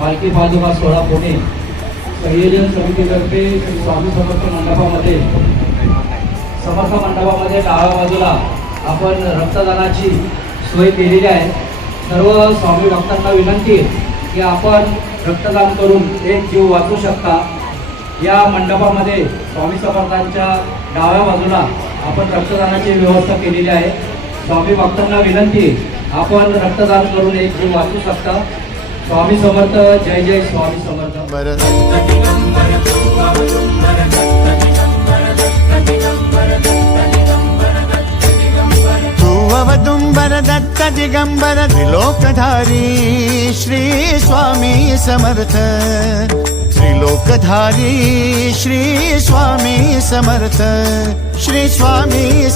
पालखी पादुका सोळा पुणे. संयोजन समितीतर्फे स्वामी समर्थ मंडपामध्ये समर्थ मंडपामध्ये डाव्या बाजूला आपण रक्तदानाची सोय केलेली आहे. सर्व स्वामी भक्तांना विनंती की आपण रक्तदान करून एक जीव वाचू शकता. या मंडपामध्ये स्वामी समर्थांच्या डाव्या बाजूला आपण रक्तदानाची व्यवस्था केलेली आहे. स्वामी भक्तांना विनंती आपण रक्तदान करून एक जीव वाचू शकता. स्वामी समर्थ जय जय स्वामी समर्थ. बरं. दत्त दिगंबर त्रिलोकधारी श्री स्वामी समर्थ. त्रिलोकधारी श्री स्वामी समर्थ. श्री स्वामी